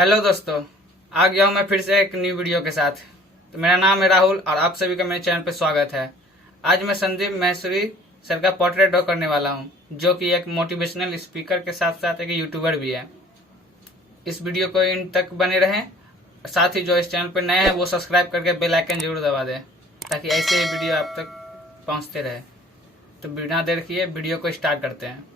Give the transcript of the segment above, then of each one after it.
Hello दोस्तों, आ गया हूँ मैं फिर से एक न्यू वीडियो के साथ। तो मेरा नाम है राहुल और आप सभी का मेरे चैनल पर स्वागत है। आज मैं संदीप महेश्वरी सर का पोर्ट्रेट ड्रॉ करने वाला हूँ, जो कि एक मोटिवेशनल स्पीकर के साथ साथ एक यूट्यूबर भी है। इस वीडियो को इन तक बने रहें। साथ ही जो इस चैनल पर नए हैं वो सब्सक्राइब करके बेल आइकन जरूर दबा दें, ताकि ऐसे ही वीडियो आप तक पहुँचते रहे। तो बिना देर किए वीडियो को स्टार्ट करते हैं।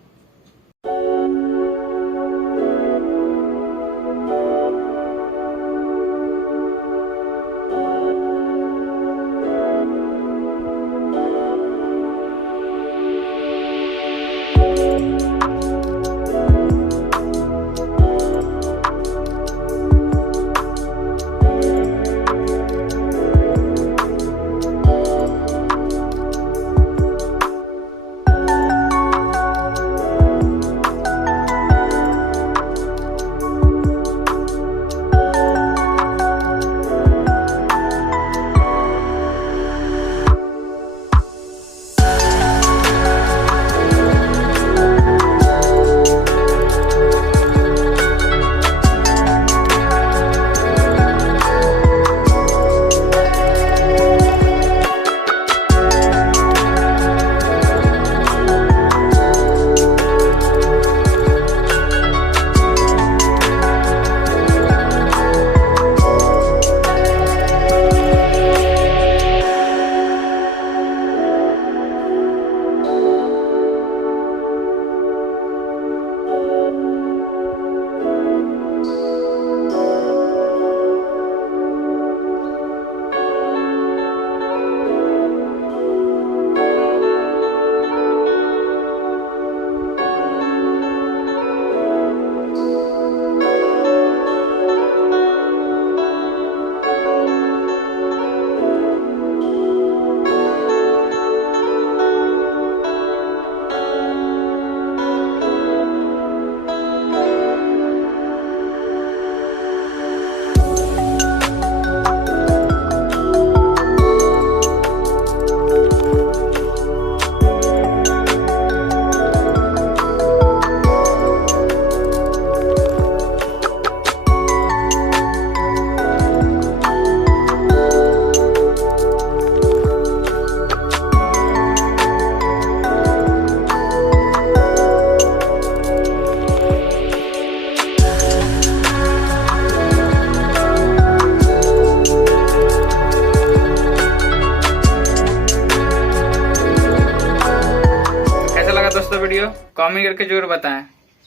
दोस्तों वीडियो कमेंट करके जरूर बताएं।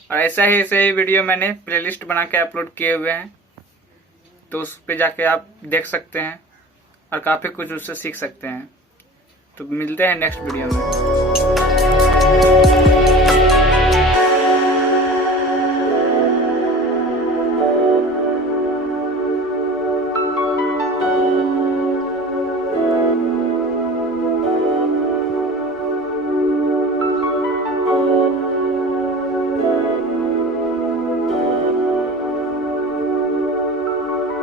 और ऐसे ही वीडियो मैंने प्लेलिस्ट बना के अपलोड किए हुए हैं, तो उस पे जाके आप देख सकते हैं और काफी कुछ उससे सीख सकते हैं। तो मिलते हैं नेक्स्ट वीडियो में।